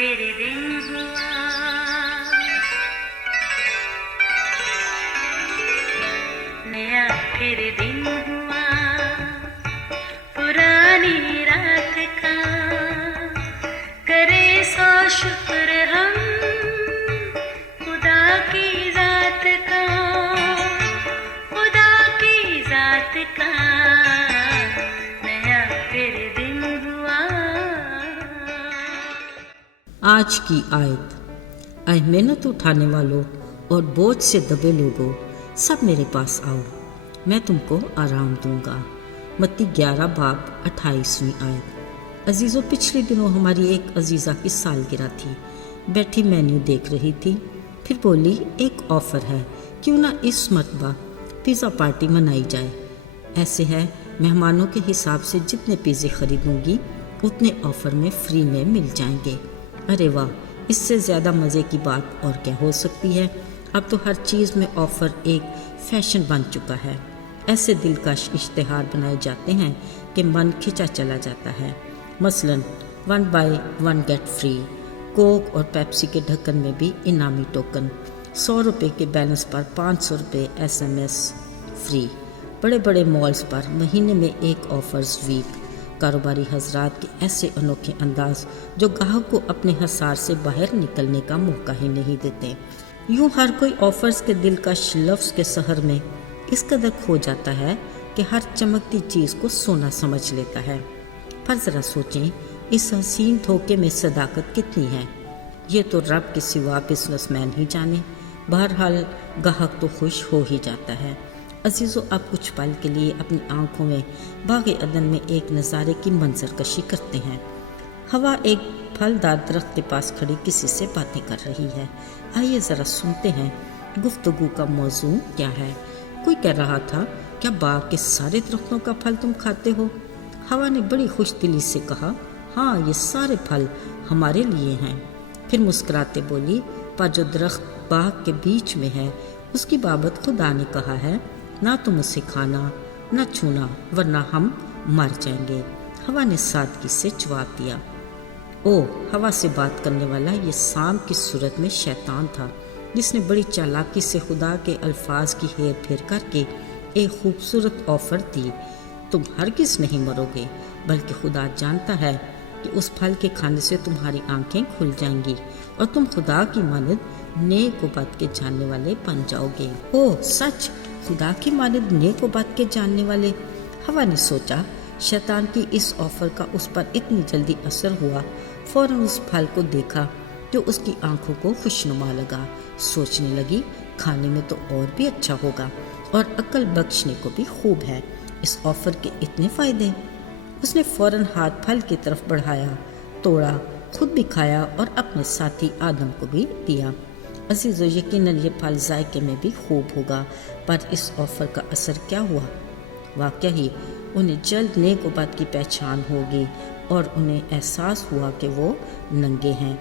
फिर दिन हुआ, नया फिर दिन हुआ, पुरानी रात का करे सो शुक्र हम खुदा की जात का, खुदा की जात का नया फिर दिन हुआ। आज की आयत। ऐ मेहनत उठाने वालों और बोझ से दबे लोगों, सब मेरे पास आओ, मैं तुमको आराम दूंगा। मत्ती 11 बाब 28वीं आयत। अजीज़ों, पिछले दिनों हमारी एक अजीज़ा की सालगिरह थी। बैठी मेन्यू देख रही थी, फिर बोली एक ऑफ़र है, क्यों ना इस मरतबा पिज़्ज़ा पार्टी मनाई जाए। ऐसे है, मेहमानों के हिसाब से जितने पिज़्ज़े खरीदूंगी उतने ऑफ़र में फ्री में मिल जाएंगे। अरे वाह, इससे ज़्यादा मज़े की बात और क्या हो सकती है। अब तो हर चीज़ में ऑफ़र एक फैशन बन चुका है। ऐसे दिलकश इश्तिहार बनाए जाते हैं कि मन खिंचा चला जाता है। मसलन 1 बाय 1 गेट फ्री, कोक और पेप्सी के ढक्कन में भी इनामी टोकन, 100 रुपये के बैलेंस पर 500 रुपये SMS फ्री। बड़े बड़े मॉल्स पर महीने में एक ऑफर्स वीक। कारोबारी हजरात के ऐसे अनोखे अंदाज जो गाहक को अपने हसार से बाहर निकलने का मौका ही नहीं देते। यूँ हर कोई ऑफर्स के दिलकश लफ्ज़ के सहर में इस कदर खो जाता है कि हर चमकती चीज़ को सोना समझ लेता है। पर ज़रा सोचें, इस हसीन धोखे में सदाकत कितनी है, ये तो रब के सिवा बिजनेसमैन ही जाने। बहरहाल गाहक तो खुश हो ही जाता है। अजीज़ों, आप कुछ पल के लिए अपनी आंखों में बाग़े अदन में एक नज़ारे की मंजर कशी करते हैं। हवा एक फलदार दरख्त के पास खड़ी किसी से बातें कर रही है। आइए ज़रा सुनते हैं गुफ्तगू का मौजू क्या है। कोई कह रहा था, क्या बाग के सारे दरख्तों का फल तुम खाते हो? हवा ने बड़ी खुश दिली से कहा, हाँ, ये सारे फल हमारे लिए हैं। फिर मुस्कुराते बोली, पर जो दरख्त बाग के बीच में है उसकी बाबत खुदा ने कहा है, ना तुम उसे खाना ना छूना वरना हम मर जाएंगे। हवा ने सादगी से जवाब दिया। ओ, हवा से बात करने वाला ये सांप की सूरत में शैतान था, जिसने बड़ी चालाकी से खुदा के अल्फाज की हेर फेर करके एक खूबसूरत ऑफर दी। तुम हरगिज़ नहीं मरोगे, बल्कि खुदा जानता है कि उस फल के खाने से तुम्हारी आंखें खुल जाएंगी और तुम खुदा की मानद नेक व बद के जानने वाले बन जाओगे। ओह सच, खुदा की मानद नेक व बद के जानने वाले। हवा ने सोचा, शैतान की इस ऑफर का उस पर इतनी जल्दी असर हुआ। फौरन उस फल को देखा जो उसकी आंखों को खुशनुमा लगा। सोचने लगी, खाने में तो और भी अच्छा होगा और अक्ल बख्शने को भी खूब है। इस ऑफर के इतने फ़ायदे। उसने फौरन हाथ फल की तरफ बढ़ाया, तोड़ा, खुद भी खाया और अपने साथी आदम को भी दिया। अजीज़ों, यकीनन ये फल जायके में भी खूब होगा, पर इस ऑफर का असर क्या हुआ? वाकई ही उन्हें जल्द नेक व बद की पहचान होगी और उन्हें एहसास हुआ कि वो नंगे हैं।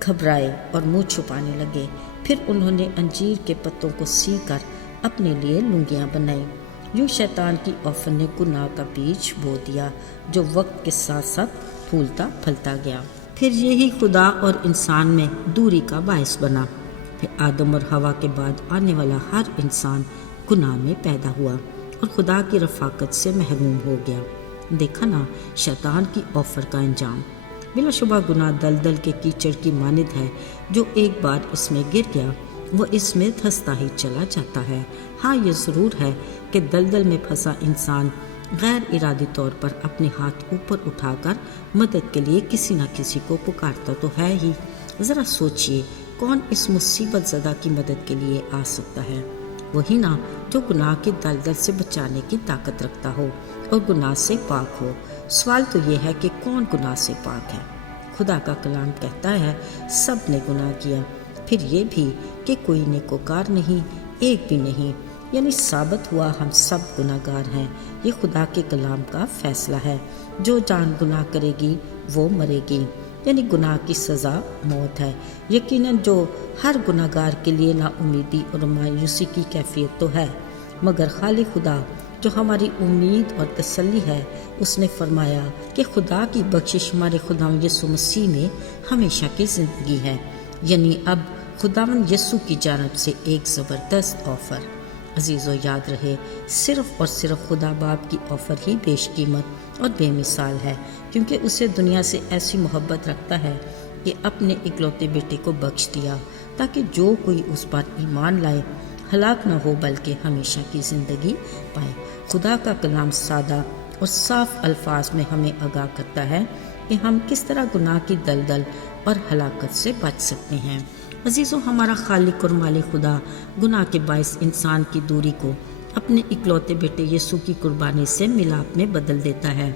घबराए और मुंह छुपाने लगे। फिर उन्होंने अंजीर के पत्तों को सी कर अपने लिए लुंगियाँ बनाई। यूँ शैतान की ऑफर ने गुनाह का बीज बो दिया, जो वक्त के साथ साथ फूलता फलता गया। फिर यही खुदा और इंसान में दूरी का बायस बना। फिर आदम और हवा के बाद आने वाला हर इंसान गुनाह में पैदा हुआ और खुदा की रफ़ाकत से महरूम हो गया। देखा ना शैतान की ऑफर का अंजाम। बिलाशुबा गुनाह दलदल के कीचड़ की मानिद है, जो एक बार इसमें गिर गया वो इसमें धंसता ही चला जाता है। हाँ, ये ज़रूर है कि दलदल में फंसा इंसान गैर इरादी तौर पर अपने हाथ ऊपर उठाकर मदद के लिए किसी न किसी को पुकारता तो है ही। ज़रा सोचिए, कौन इस मुसीबत ज़दा की मदद के लिए आ सकता है? वही ना जो गुनाह की दलदल से बचाने की ताकत रखता हो और गुनाह से पाक हो। सवाल तो ये है कि कौन गुनाह से पाक है? खुदा का कलाम कहता है, सब ने गुनाह किया। फिर ये भी कि कोई नेकोकार नहीं, एक भी नहीं, यानी साबित हुआ हम सब गुनाहगार हैं। ये खुदा के कलाम का फैसला है। जो जान गुनाह करेगी वो मरेगी, यानी गुनाह की सज़ा मौत है। यकीनन जो हर गुनाहगार के लिए नाउमीदी और मायूसी की कैफियत तो है, मगर खाली खुदा جو ہماری امید اور تسلی ہے، اس نے فرمایا کہ خدا کی بخشش ہمارے خداوند یسوع مسیح میں ہمیشہ کی زندگی ہے، یعنی اب خداوند یسوع کی جانب سے ایک زبردست آفر۔ عزیزو، یاد رہے، صرف اور صرف خدا باپ کی آفر ہی بیش قیمت اور بے مثال ہے، کیونکہ اسے دنیا سے ایسی محبت رکھتا ہے کہ اپنے اکلوتے بیٹے کو بخش دیا، تاکہ جو کوئی اس پر ایمان لائے ہلاک نہ ہو بلکہ ہمیشہ کی زندگی پائے۔ خدا کا کلام سادہ اور صاف الفاظ میں ہمیں آگاہ کرتا ہے کہ ہم کس طرح گناہ کی دلدل اور ہلاکت سے بچ سکتے ہیں۔ عزیزو، ہمارا خالق اور مالک خدا گناہ کے باعث انسان کی دوری کو اپنے اکلوتے بیٹے یسوع کی قربانی سے ملاپ میں بدل دیتا ہے،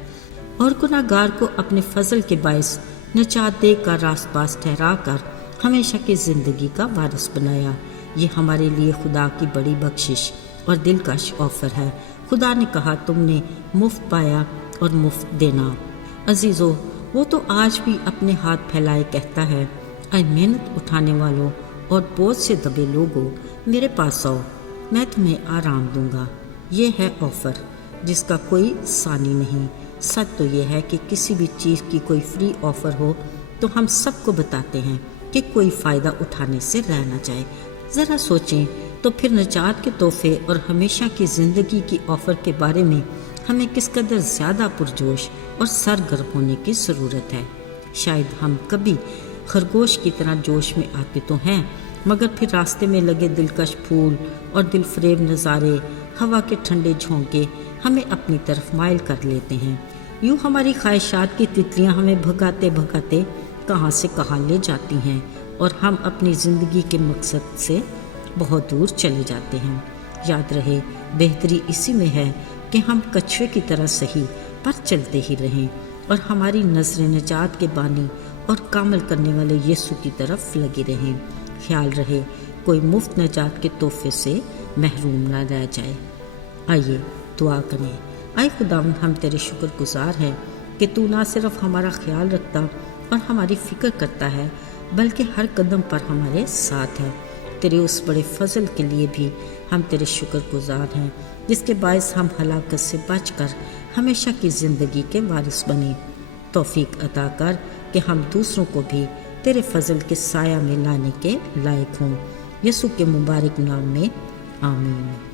اور گناہ گار کو اپنے فضل کے باعث نجات دے کر راست باز ٹھہرا کر ہمیشہ کی زندگی کا وارث بنایا۔ یہ ہمارے لیے خدا کی بڑی بخشش اور دلکش آفر ہے۔ خدا نے کہا، تم نے مفت پایا اور مفت دینا۔ عزیزو، وہ تو آج بھی اپنے ہاتھ پھیلائے کہتا ہے، اے محنت اٹھانے والوں اور بوجھ سے دبے لوگوں، میرے پاس آؤ، میں تمہیں آرام دوں گا۔ یہ ہے آفر جس کا کوئی ثانی نہیں۔ سچ تو یہ ہے کہ کسی بھی چیز کی کوئی فری آفر ہو تو ہم سب کو بتاتے ہیں کہ کوئی فائدہ اٹھانے سے رہ نہ جائے۔ ذرا سوچیں تو پھر نجات کے تحفے اور ہمیشہ کی زندگی کی آفر کے بارے میں ہمیں کس قدر زیادہ پرجوش اور سرگرم ہونے کی ضرورت ہے۔ شاید ہم کبھی خرگوش کی طرح جوش میں آتے تو ہیں، مگر پھر راستے میں لگے دلکش پھول اور دل فریب نظارے، ہوا کے ٹھنڈے جھونکے ہمیں اپنی طرف مائل کر لیتے ہیں۔ یوں ہماری خواہشات کی تتلیاں ہمیں بھگاتے بھگاتے کہاں سے کہاں لے جاتی ہیں، اور ہم اپنی زندگی کے مقصد سے بہت دور چلے جاتے ہیں۔ یاد رہے، بہتری اسی میں ہے کہ ہم کچھوے کی طرح صحیح پر چلتے ہی رہیں اور ہماری نظر نجات کے بانی اور کامل کرنے والے یسوع کی طرف لگے رہیں۔ خیال رہے کوئی مفت نجات کے تحفے سے محروم نہ رہ جائے۔ آئیے دعا کریں۔ اے خداوند، ہم تیرے شکر گزار ہیں کہ تو نہ صرف ہمارا خیال رکھتا اور ہماری فکر کرتا ہے، بلکہ ہر قدم پر ہمارے ساتھ ہے۔ تیرے اس بڑے فضل کے لیے بھی ہم تیرے شکر گزار ہیں، جس کے باعث ہم ہلاکت سے بچ کر ہمیشہ کی زندگی کے وارث بنے۔ توفیق عطا کر کہ ہم دوسروں کو بھی تیرے فضل کے سایہ میں لانے کے لائق ہوں۔ یسوع کے مبارک نام میں آمین۔